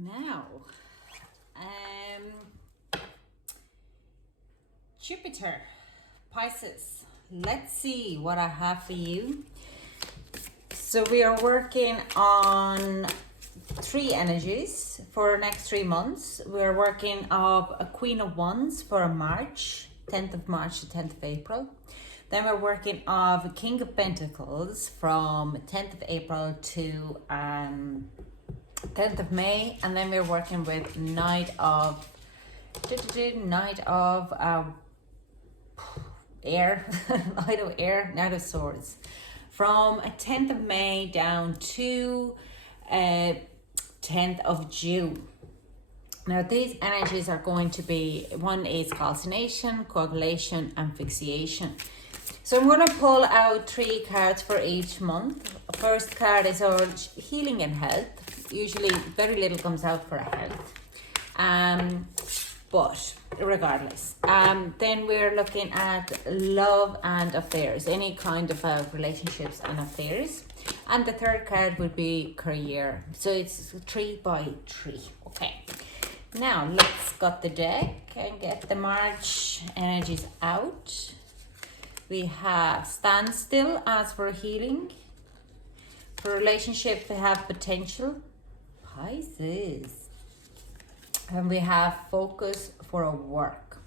Now, Jupiter, Pisces. Let's see what I have for you. So we are working on three energies for the next 3 months. We're working of a Queen of Wands for March, 10th of March to 10th of April. Then we're working of King of Pentacles from 10th of April to 10th of May. And then we're working with Knight of Air, Knight of Air, Knight of Swords, from 10th of May down to 10th of June. Now these energies are going to be, one is calcination, coagulation and fixation. So I'm going to pull out 3 cards for each month. First card is our healing and health. Usually very little comes out for health. But regardless, then we're looking at love and affairs, any kind of relationships and affairs. And the third card would be career. So it's 3 by 3. Okay. Now let's got the deck and get the March energies out. We have standstill as for healing. For relationship, we have potential, Pisces. And we have focus for a work.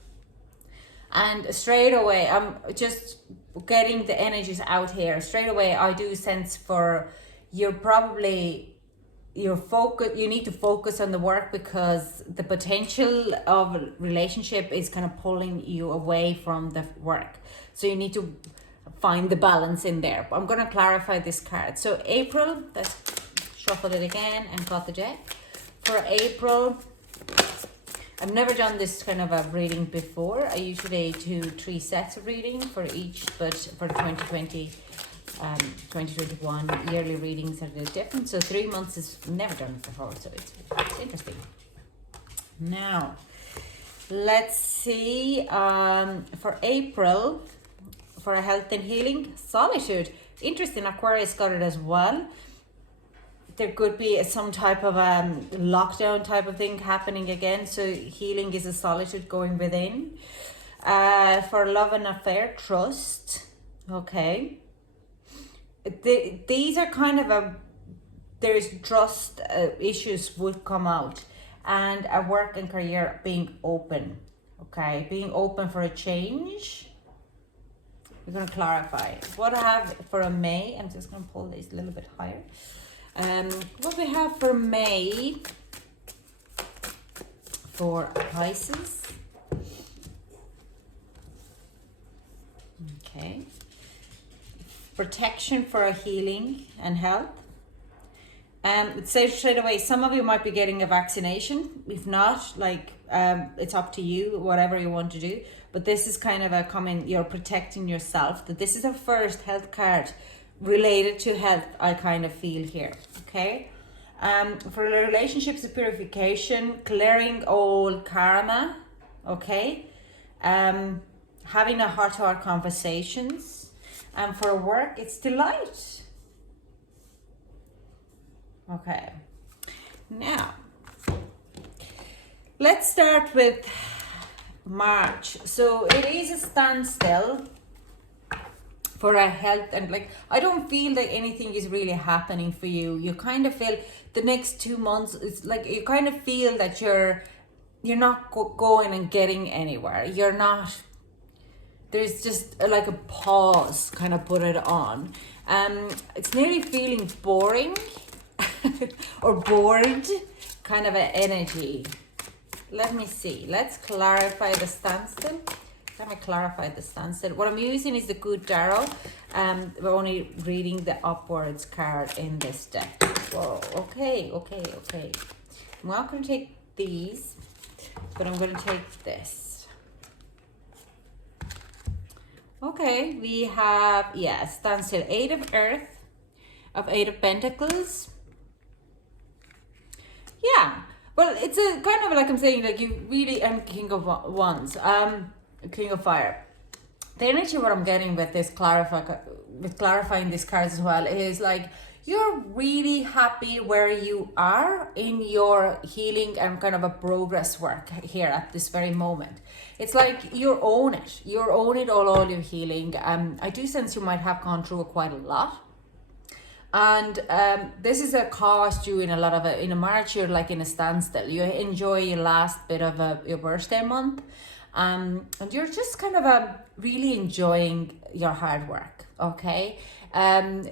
And straight away, I'm just getting the energies out here. Straight away, I do sense for you're probably, your focus, you need to focus on the work because the potential of a relationship is kind of pulling you away from the work. So you need to find the balance in there. I'm going to clarify this card. So April, let's shuffle it again and got the deck. For April, I've never done this kind of a reading before. I usually do 3 sets of reading for each, but for 2020, 2021 yearly readings are a little different. So 3 months is never done before, so it's interesting. Now, let's see, for April, for health and healing, solitude. Interesting, Aquarius got it as well. There could be some type of lockdown type of thing happening again. So healing is a solitude going within. For love and affair, trust. Okay. These are kind of there's trust issues would come out. And a work and career being open. Okay. Being open for a change. We're going to clarify. What I have for a May, I'm just going to pull this a little bit higher. What we have for May for Pisces. Okay. Protection for a healing and health. It says straight away, some of you might be getting a vaccination. If not, like, it's up to you, whatever you want to do. But this is kind of a comment, you're protecting yourself. That this is the first health card related to health, I kind of feel here. Okay. For relationships, purification, clearing old karma. Okay. Having a heart-to-heart conversations. And for work, it's delight. Okay. Now, let's start with March. So it is a standstill for a health, and like I don't feel that anything is really happening for you. You kind of feel the next 2 months, it's like you kind of feel that you're not going and getting anywhere. You're not, there's just like a pause kind of put it on. It's nearly feeling boring or bored kind of an energy. Let me see, let's clarify the standstill. Let me clarify the standstill. What I'm using is the Good Tarot. We're only reading the upwards card in this deck. Whoa, okay. I'm not going to take these, but I'm going to take this. Okay, we have, standstill. 8 of Earth, of 8 of Pentacles. Yeah, well, it's a kind of like I'm saying, like you really, and King of Wands. King of Fire. The energy what I'm getting with this clarifying these cards as well is like you're really happy where you are in your healing and kind of a progress work here at this very moment. It's like you own it. You own it all your healing. I do sense you might have gone through quite a lot. And this is a cost you in a lot of in a March, you're like in a standstill. You enjoy your last bit of your birthday month. And you're just kind of really enjoying your hard work, okay?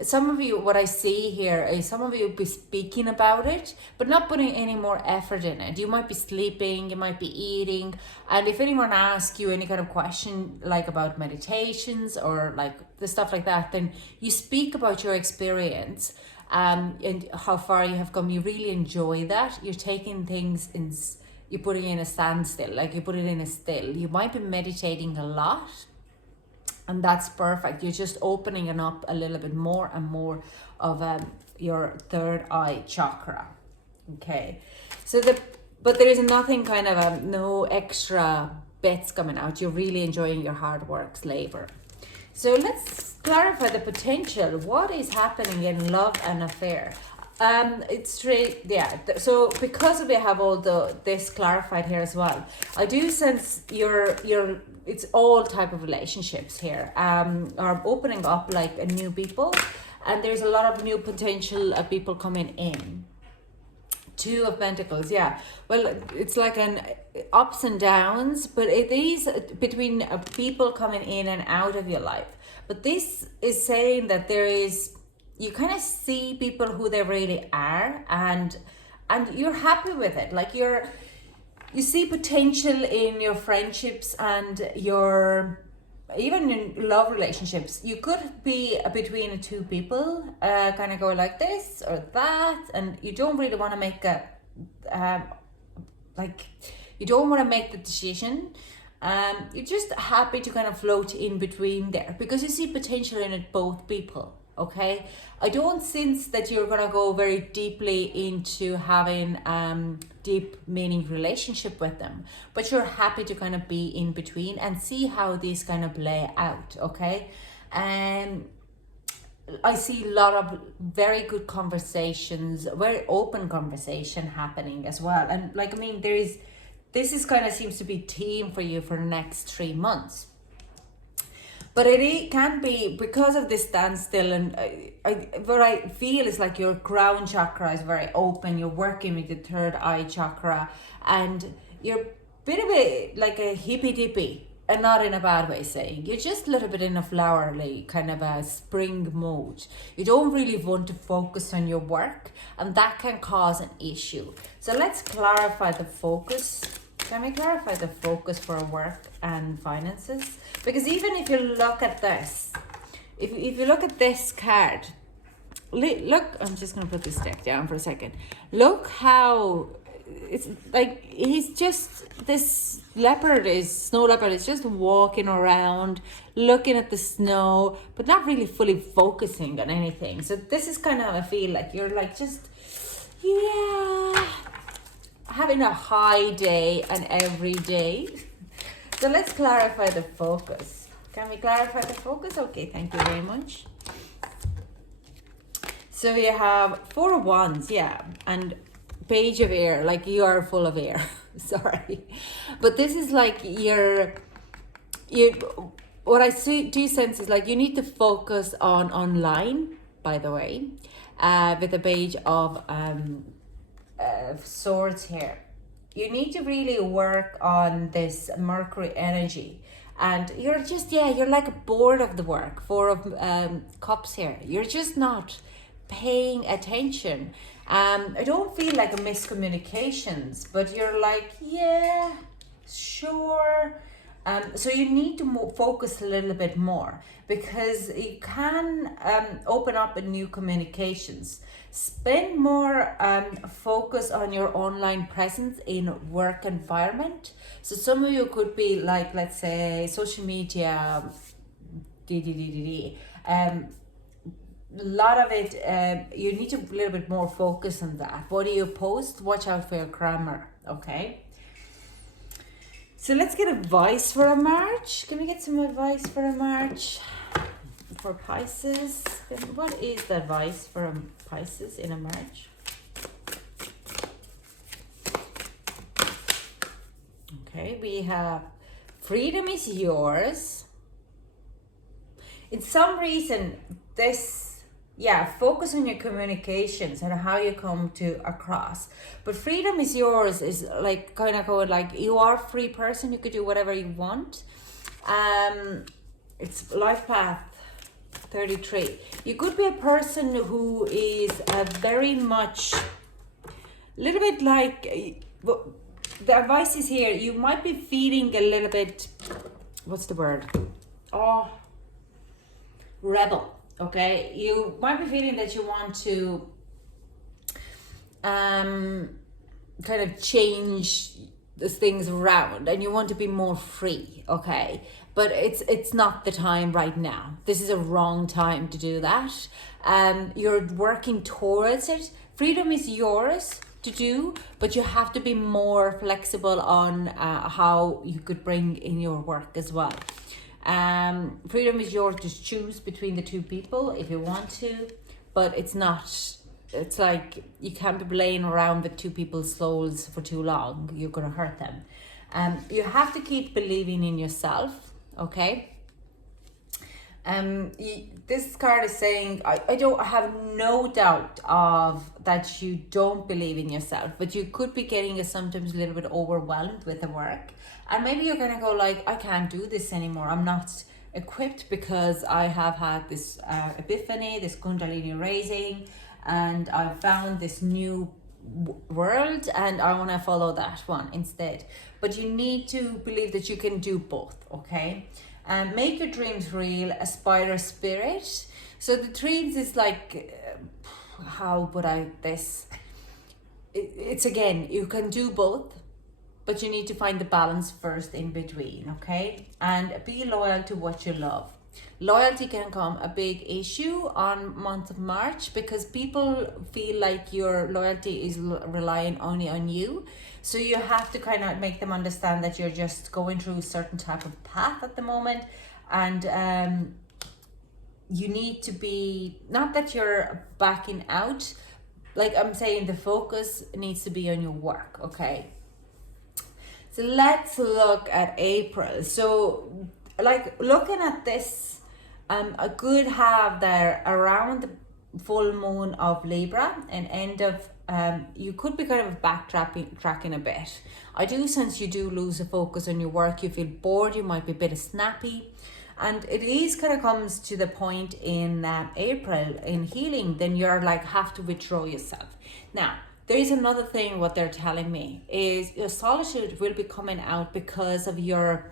Some of you, what I see here is some of you be speaking about it, but not putting any more effort in it. You might be sleeping, you might be eating, and if anyone asks you any kind of question like about meditations or like the stuff like that, then you speak about your experience and how far you have come. You really enjoy that. You're taking things in, you're putting in a standstill, like you put it in a still. You might be meditating a lot, and that's perfect. You're just opening it up a little bit more and more of your third eye chakra. Okay, so but there is nothing kind of no extra bits coming out. You're really enjoying your hard work's labor. So let's clarify the potential. What is happening in love and affair? It's straight, yeah. So because we have all this clarified here as well, I do sense it's all type of relationships here are opening up like a new people, and there's a lot of new potential people coming in. Two of Pentacles, yeah. Well, it's like an ups and downs, but it is between people coming in and out of your life. But this is saying that there is, you kind of see people who they really are, and you're happy with it. Like you see potential in your friendships and your, even in love relationships. You could be between two people, kind of go like this or that, and you don't really want to make you don't want to make the decision. You're just happy to kind of float in between there because you see potential in it, both people. Okay, I don't sense that you're gonna go very deeply into having deep meaning relationship with them, but you're happy to kind of be in between and see how these kind of play out. Okay, and I see a lot of very good conversations, very open conversation happening as well. And like, I mean, this is kind of seems to be theme for you for the next 3 months. But it can be because of this standstill, and what I feel is like your crown chakra is very open. You're working with the third eye chakra, and you're a bit of like a hippy dippy, and not in a bad way saying. You're just a little bit in a flowery kind of a spring mode. You don't really want to focus on your work, and that can cause an issue. So let's clarify the focus. Can we clarify the focus for work and finances? Because even if you look at this, if you look at this card, look, I'm just going to put this deck down for a second. Look how it's like he's just, this snow leopard is just walking around, looking at the snow, but not really fully focusing on anything. So this is kind of how I feel like you're like just, yeah, having a high day and every day. So let's clarify the focus. Can we clarify the focus? Okay, thank you very much. So you have 4 of Wands, yeah, and Page of Air, like you are full of air. Sorry, but this is like what I do sense is like you need to focus on online. By the way, with the Page of Swords here, you need to really work on this Mercury energy, and you're just, yeah, you're like bored of the work. 4 of Cups here, you're just not paying attention. I don't feel like a miscommunications, but you're like, yeah, sure. So you need to focus a little bit more, because you can open up a new communications. Spend more focus on your online presence in work environment. So some of you could be like, let's say, social media, a lot of it, you need to a little bit more focus on that. What do you post? Watch out for your grammar, okay? So let's get advice for a March. Can we get some advice for a March? for Pisces. What is the advice for Pisces in a marriage? Okay, we have freedom is yours. In some reason, focus on your communications and how you come to across. But freedom is yours is like kind of going like you are a free person. You could do whatever you want. It's life path 33. You could be a person who is very much, little bit like, the advice is here, you might be feeling a little bit, what's the word? Rebel, okay? You might be feeling that you want to kind of change the things around and you want to be more free, okay? But it's not the time right now. This is a wrong time to do that. You're working towards it. Freedom is yours to do, but you have to be more flexible on how you could bring in your work as well. Freedom is yours to choose between the two people if you want to, but it's like you can't be playing around with two people's souls for too long. You're going to hurt them. You have to keep believing in yourself, okay? This card is saying, I have no doubt of that you don't believe in yourself, but you could be getting sometimes a little bit overwhelmed with the work. And maybe you're going to go like, I can't do this anymore. I'm not equipped because I have had this epiphany, this Kundalini raising, and I've found this new world and I want to follow that one instead. But you need to believe that you can do both, okay? And make your dreams real, aspire spirit. So the dreams is like, how would I this? It's again, you can do both, but you need to find the balance first in between, okay? And be loyal to what you love. Loyalty can become a big issue on month of March because people feel like your loyalty is relying only on you. So you have to kind of make them understand that you're just going through a certain type of path at the moment. And you need to be, not that you're backing out, like I'm saying, the focus needs to be on your work, okay? So let's look at April. So like looking at this, I could have there around the full moon of Libra and end of, you could be kind of tracking a bit. I do sense you do lose the focus on your work. You feel bored, you might be a bit snappy. And it is kind of comes to the point in April in healing, then you're like have to withdraw yourself. Now, there is another thing what they're telling me is your solitude will be coming out because of your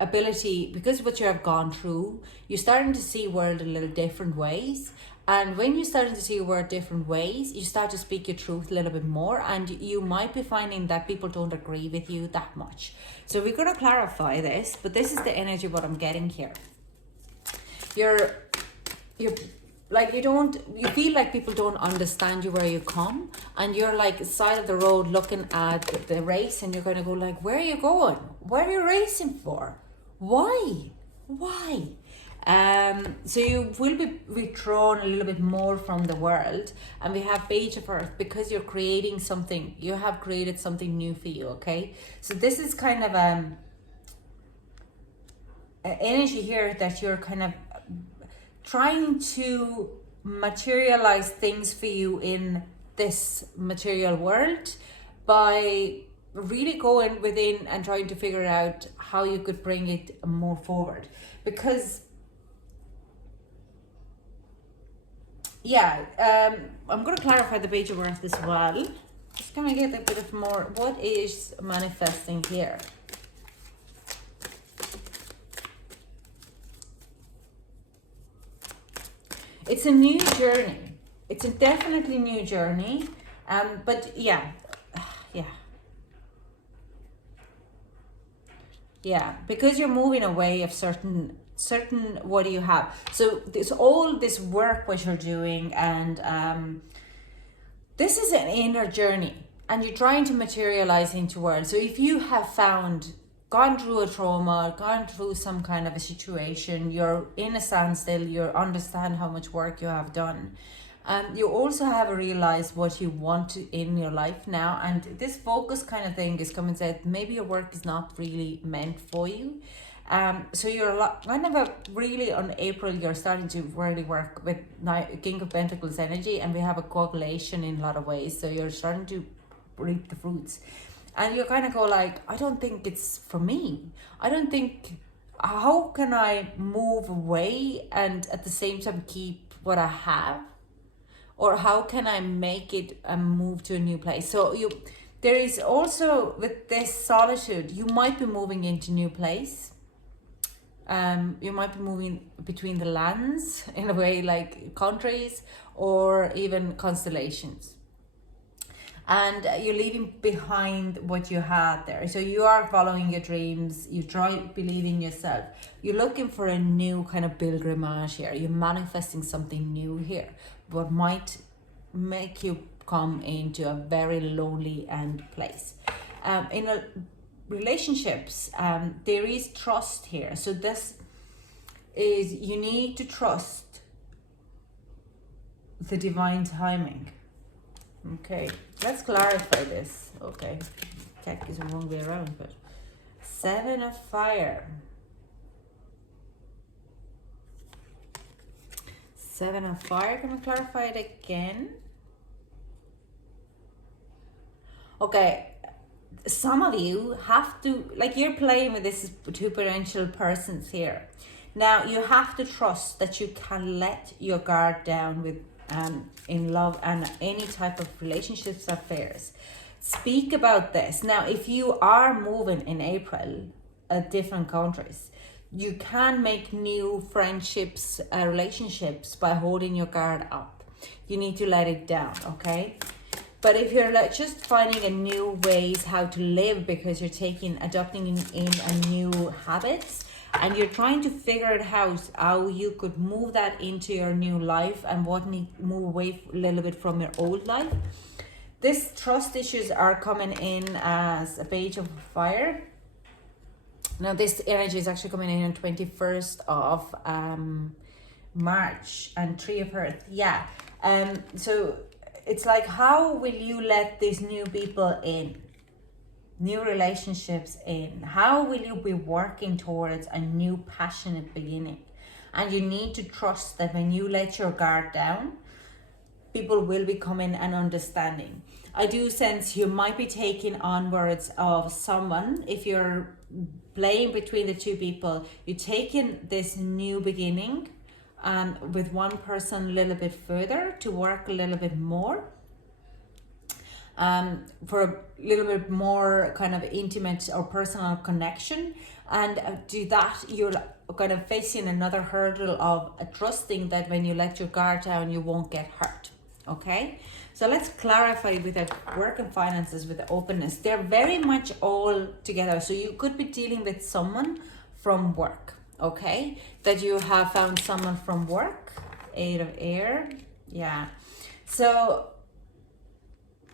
ability, because of what you have gone through. You're starting to see world a little different ways. And when you're starting to see world different ways, you start to speak your truth a little bit more, and you might be finding that people don't agree with you that much. So we're going to clarify this, but this is the energy what I'm getting here. You're like you feel like people don't understand you where you come, and you're like side of the road looking at the race, and you're going to go like, where are you going? What are you racing for? Why? So you will be withdrawn a little bit more from the world. And we have Page of Earth because you're creating something. You have created something new for you, okay? So this is kind of an energy here that you're kind of trying to materialize things for you in this material world by really going within and trying to figure out how you could bring it more forward. Because I'm going to clarify the Page of Earth as well. Just going to get a bit of more, what is manifesting here? It's a new journey. It's a definitely new journey. But yeah, because you're moving away of certain what do you have. So there's all this work what you're doing, and this is an inner journey, and you're trying to materialize into world. So if you have found gone through a trauma, gone through some kind of a situation, you're in a standstill, you understand how much work you have done. You also have realized what you want in your life now, and this focus kind of thing is coming and said maybe your work is not really meant for you. So you're kind of really on April, you're starting to really work with King of Pentacles energy, and we have a coagulation in a lot of ways. So you're starting to reap the fruits. And you kind of go like, I don't think it's for me. I don't think, how can I move away and at the same time keep what I have? Or how can I make it and move to a new place? So there is also, with this solitude, you might be moving into a new place. You might be moving between the lands in a way, like countries or even constellations. And you're leaving behind what you had there. So you are following your dreams. You try believing in yourself. You're looking for a new kind of pilgrimage here. You're manifesting something new here, but might make you come into a very lonely end place. In a relationships, there is trust here. So this is, you need to trust the divine timing. Okay, let's clarify this. Okay, deck is the wrong way around, but 7 of Fire. 7 of Fire, can we clarify it again? Okay, some of you have to, like, you're playing with this two potential persons here. Now, you have to trust that you can let your guard down with in love and any type of relationships, affairs. Speak about this. Now, if you are moving in April at different countries, you can make new friendships, relationships by holding your guard up. You need to let it down, okay? But if you're like just finding a new ways how to live because you're adopting in a new habits, and you're trying to figure it out how you could move that into your new life and move away a little bit from your old life. This trust issues are coming in as a Page of Fire. Now this energy is actually coming in on 21st of March, and 3 of Earth. Yeah. So it's like, how will you let these new people in? New relationships in? How will you be working towards a new passionate beginning? And you need to trust that when you let your guard down, people will be coming and understanding. I do sense you might be taking on words of someone. If you're playing between the two people, you're taking this new beginning with one person a little bit further to work a little bit more. For a little bit more kind of intimate or personal connection, and do that, you're kind of facing another hurdle of trusting that when you let your guard down, you won't get hurt. Okay, so let's clarify with the work and finances, with the openness. They're very much all together. So you could be dealing with someone from work, okay, that you have found someone from work. 8 of Air, yeah. So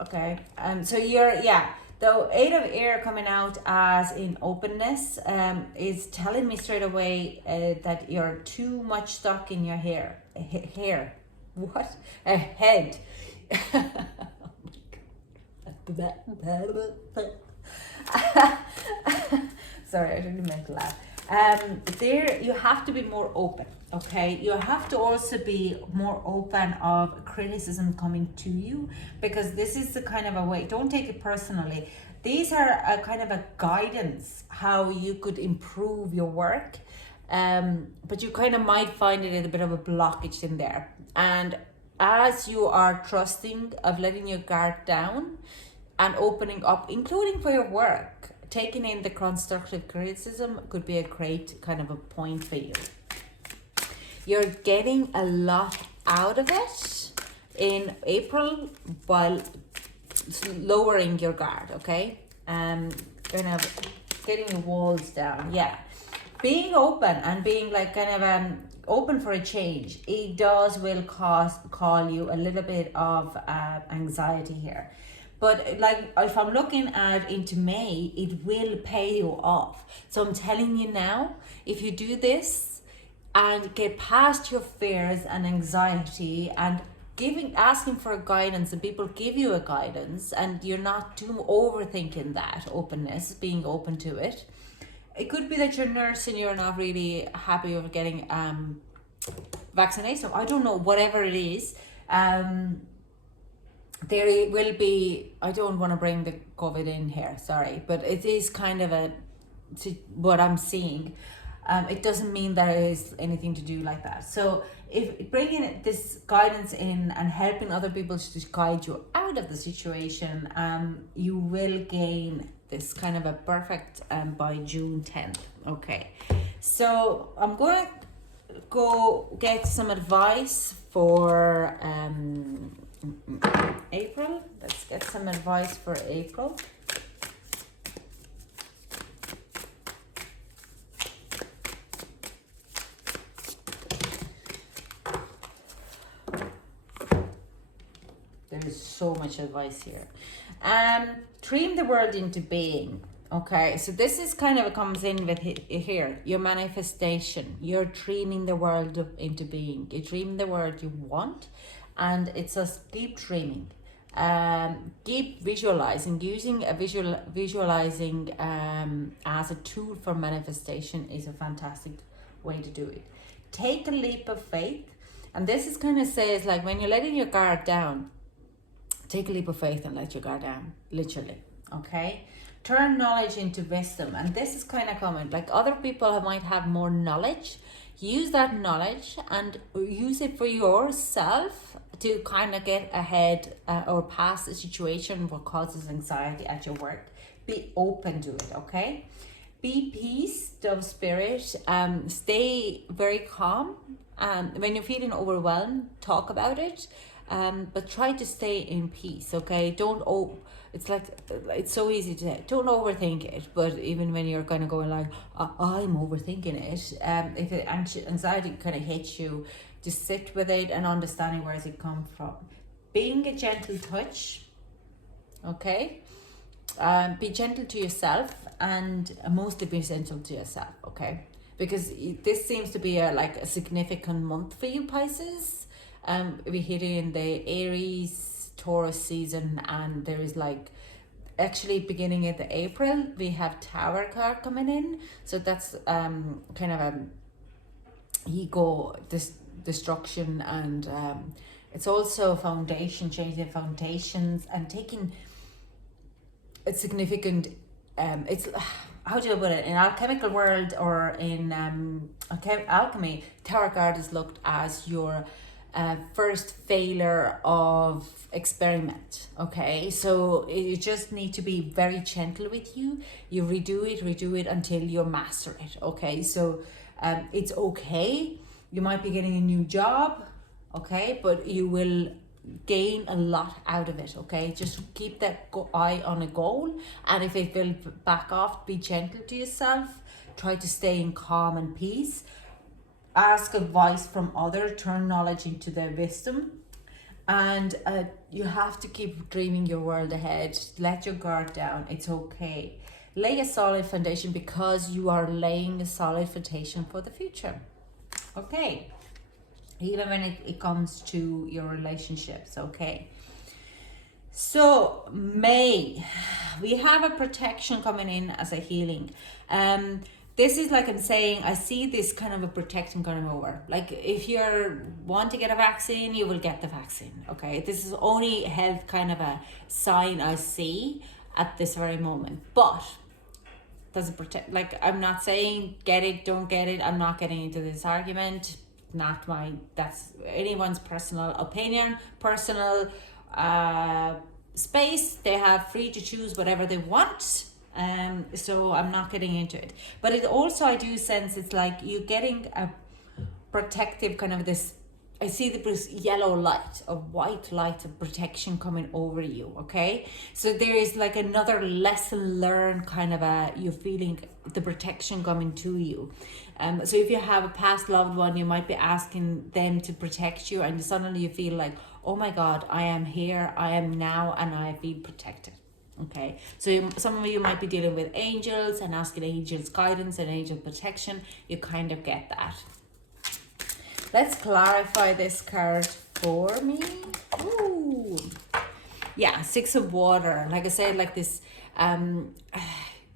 okay, so you're, yeah, the 8 of Air coming out as in openness is telling me straight away that you're too much stuck in your hair. What? A head. Sorry, I really meant to laugh. There you have to be more open, okay? You have to also be more open of criticism coming to you, because this is the kind of a way, don't take it personally. These are a kind of a guidance how you could improve your work, but you kind of might find it a bit of a blockage in there. And as you are trusting of letting your guard down and opening up, including for your work, taking in the constructive criticism could be a great kind of a point for you. You're getting a lot out of it in April while lowering your guard, okay? Kind of getting your walls down, yeah. Being open and being like kind of open for a change, it will call you a little bit of anxiety here. But like if I'm looking at into May, it will pay you off. So I'm telling you now, if you do this and get past your fears and anxiety and asking for a guidance, and people give you a guidance, and you're not too overthinking that openness, being open to it. It could be that you're a nurse and you're not really happy with getting vaccination. I don't know, whatever it is. There will be, I don't want to bring the COVID in here, sorry, but it is kind of what I'm seeing. It doesn't mean there is anything to do like that. So if bringing this guidance in and helping other people to guide you out of the situation, you will gain this kind of a perfect by June 10th. Okay, so I'm going to go get some advice for April. Let's get some advice for April. There is so much advice here. Dream the world into being. Okay, so this is kind of comes in with here, your manifestation. You're dreaming the world into being. You dream the world you want, and it's just keep dreaming. Keep visualizing. Using a visualizing as a tool for manifestation is a fantastic way to do it. Take a leap of faith, and this is kind of says like when you're letting your guard down, take a leap of faith and let your guard down, literally. Okay, turn knowledge into wisdom, and this is kind of common. Like other people might have more knowledge. Use that knowledge and use it for yourself to kind of get ahead or past a situation what causes anxiety at your work. Be open to it, okay? Be peace, dove spirit. Stay very calm. When you're feeling overwhelmed, talk about it. But try to stay in peace, okay? It's like, it's so easy to say, don't overthink it. But even when you're kind of going like, I'm overthinking it, if anxiety kind of hits you, just sit with it and understanding where does it come from. Being a gentle touch, okay? Be gentle to yourself, and mostly be gentle to yourself, okay? Because this seems to be a significant month for you, Pisces. We're hitting the Aries Taurus season, and there is actually beginning at the April we have Tower card coming in, so that's kind of a ego destruction, and it's also foundation, changing foundations and taking a significant it's how do I put it, in alchemical world or in alchemy, Tower card is looked as your first failure of experiment. Okay, so you just need to be very gentle with you. You redo it until you master it. Okay, so it's okay. You might be getting a new job, okay, but you will gain a lot out of it. Okay, just keep that eye on a goal, and if it will back off, be gentle to yourself. Try to stay in calm and peace. Ask advice from others, turn knowledge into their wisdom, and you have to keep dreaming your world ahead. Let your guard down. It's okay. Lay a solid foundation, because you are laying a solid foundation for the future. Okay, even when it comes to your relationships. Okay, so May, we have a protection coming in as a healing. This is like I'm saying, I see this kind of a protection coming over. Like if you want to get a vaccine, you will get the vaccine. Okay, this is only health kind of a sign I see at this very moment. But does it protect? Like I'm not saying get it, don't get it. I'm not getting into this argument. That's anyone's personal opinion, personal space. They have free to choose whatever they want. So I'm not getting into it, but it also, I do sense it's like you're getting a protective kind of this, I see this yellow light, a white light of protection coming over you. Okay, so there is like another lesson learned, kind of you're feeling the protection coming to you. So if you have a past loved one, you might be asking them to protect you, and suddenly you feel like, oh my God, I am here, I am now, and I have been protected. Okay, so some of you might be dealing with angels and asking angels guidance and angel protection. You kind of get that. Let's clarify this card for me. Ooh. Yeah, Six of Water. Like I said, like this,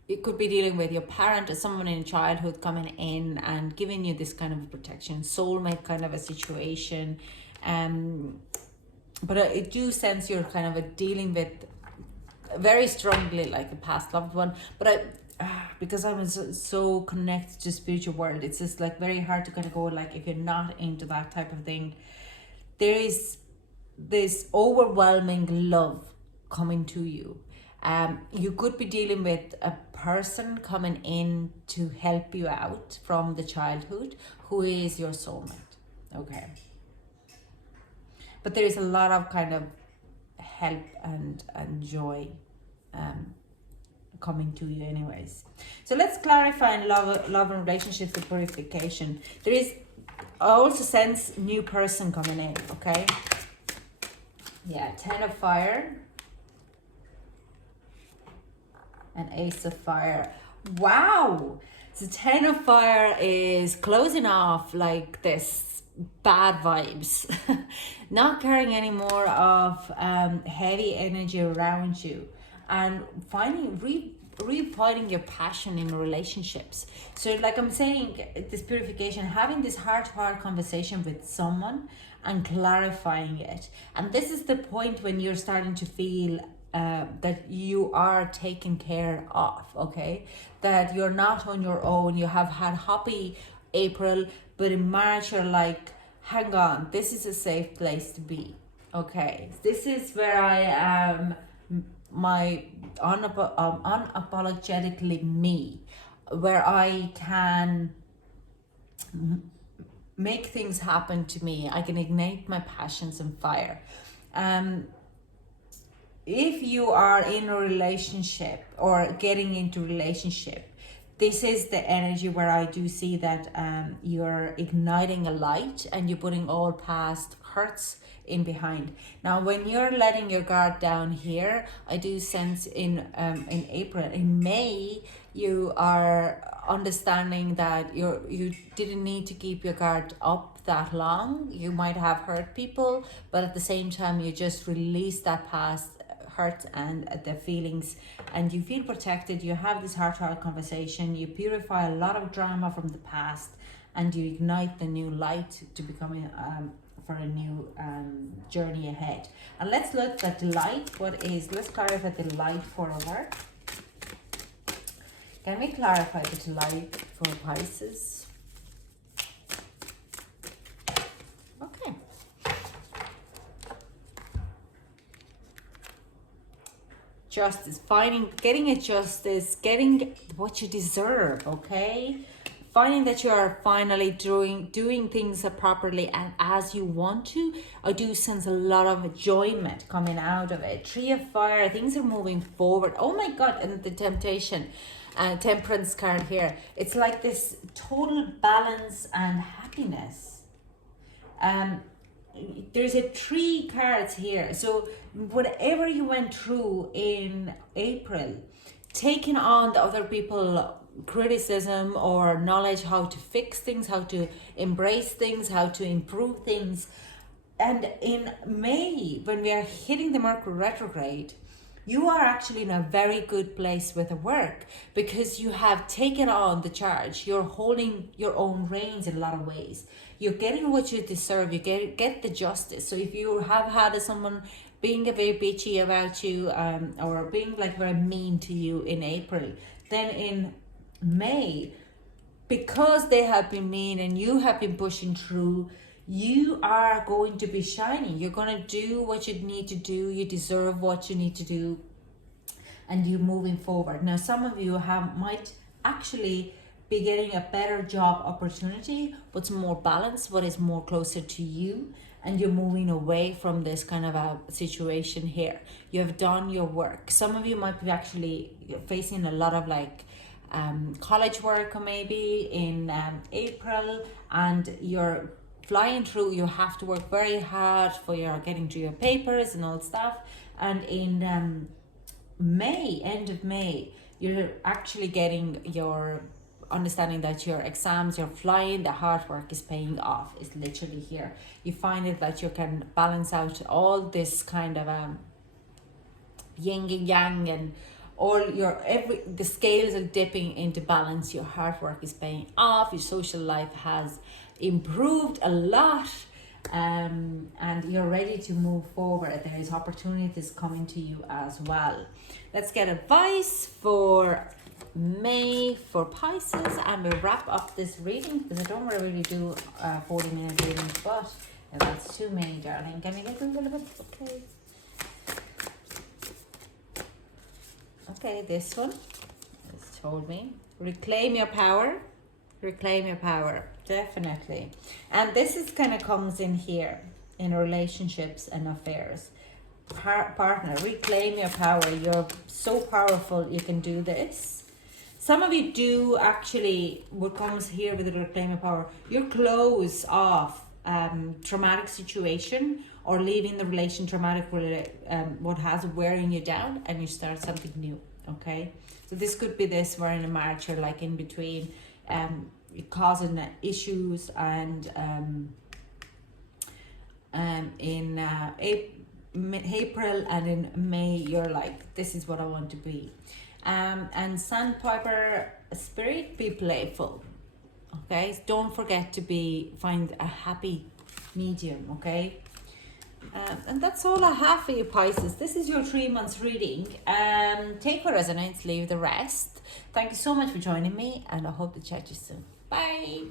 it could be dealing with your parent or someone in childhood coming in and giving you this kind of protection, soulmate kind of a situation. But I do sense you're kind of dealing with very strongly like a past loved one. But because I'm so connected to spiritual world, it's just like very hard to kind of go like, if you're not into that type of thing, there is this overwhelming love coming to you. You could be dealing with a person coming in to help you out from the childhood who is your soulmate. Okay, but there is a lot of kind of help and joy coming to you anyways. So let's clarify in love and relationships, the purification. There is, I also sense new person coming in. Okay, yeah, 10 of Fire and Ace of Fire. Wow, so 10 of Fire is closing off like this bad vibes, not carrying any more of heavy energy around you, and finding refighting your passion in relationships. So like I'm saying, this purification, having this heart-to-heart conversation with someone and clarifying it. And this is the point when you're starting to feel that you are taken care of. Okay, that you're not on your own. You have had happy April, but in March you're like, hang on, this is a safe place to be. Okay, this is where I am, my unapologetically me, where I can make things happen to me. I can ignite my passions and fire. If you are in a relationship or getting into relationship, this is the energy where I do see that you're igniting a light and you're putting all past hurts in behind. Now, when you're letting your guard down here, I do sense in April, in May, you are understanding that you didn't need to keep your guard up that long. You might have hurt people, but at the same time, you just release that past hurt and the feelings, and you feel protected. You have this heart-to-heart conversation, you purify a lot of drama from the past, and you ignite the new light to becoming for a new journey ahead. And let's look at the light. Let's clarify the light for her. Can we clarify the light for Pisces? Okay. Justice, getting a justice, getting what you deserve. Okay, finding that you are finally doing things properly and as you want to. I do sense a lot of enjoyment coming out of it. 3 of Fire, things are moving forward. Oh my God, and the temptation, Temperance card here. It's like this total balance and happiness. There's 3 cards here. So whatever you went through in April, taking on the other people criticism or knowledge, how to fix things, how to embrace things, how to improve things. And in May, when we are hitting the Mercury retrograde, you are actually in a very good place with the work because you have taken on the charge. You're holding your own reins in a lot of ways. You're getting what you deserve. You get the justice. So if you have had someone being a very bitchy about you or being like very mean to you in April, then in May, because they have been mean and you have been pushing through, you are going to be shining. You're going to do what you need to do. You deserve what you need to do. And you're moving forward. Now, some of you might actually be getting a better job opportunity, what's more balanced, what is more closer to you. And you're moving away from this kind of a situation here. You have done your work. Some of you might be actually facing a lot of like college work or maybe in April, and you're flying through. You have to work very hard for your getting through your papers and all stuff. And in May, end of May, you're actually getting your understanding that your exams, you're flying, the hard work is paying off. It's literally here. You find it that you can balance out all this kind of yin and yang, and all your the scales are dipping into balance. Your hard work is paying off. Your social life has improved a lot, and you're ready to move forward. There is opportunities coming to you as well. Let's get advice for May for Pisces, and we'll wrap up this reading because I don't really do 40-minute readings, but that's too many, darling. Can you get a little bit? Okay. Okay, this one has told me reclaim your power. Reclaim your power, definitely. And this is kind of comes in here in relationships and affairs. Partner, reclaim your power. You're so powerful, you can do this. Some of you do actually, what comes here with the reclaim your power, you close off traumatic situation or leaving the relation traumatic, what has wearing you down, and you start something new. Okay, so this could be this, we're in a marriage, you're like in between, causing issues, and in April and in May you're like, this is what I want to be. And Sandpiper Spirit, be playful. Okay, don't forget to find a happy medium. Okay, and that's all I have for you, Pisces. This is your 3 months reading. Take what resonates, leave the rest. Thank you so much for joining me, and I hope to chat to you soon. Bye.